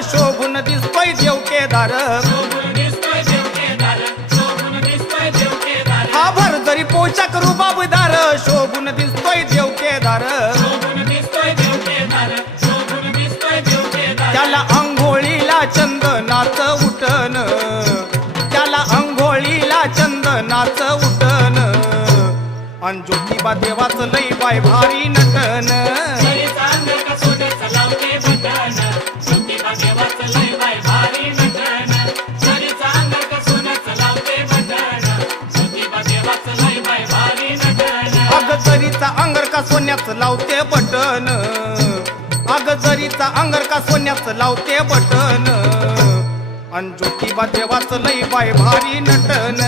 शोभून दिसतोय देव केदार हा भरजरी पोशाख रुबाबदार शोभून दिसतोय देव केदार त्याला अंघोळीला चंदनाचं उठण त्याला अंघोळीला चंदनाचं उठण अन ज्योतिबा देवाचं लई बाय भारी नटन अगजरीचा अंगर का सोन्याचं लावते बटन अगजरीचा अंगर का सोन्याचं लावते बटन अन ज्योतिबा देवाचं लई बाय भारी नटन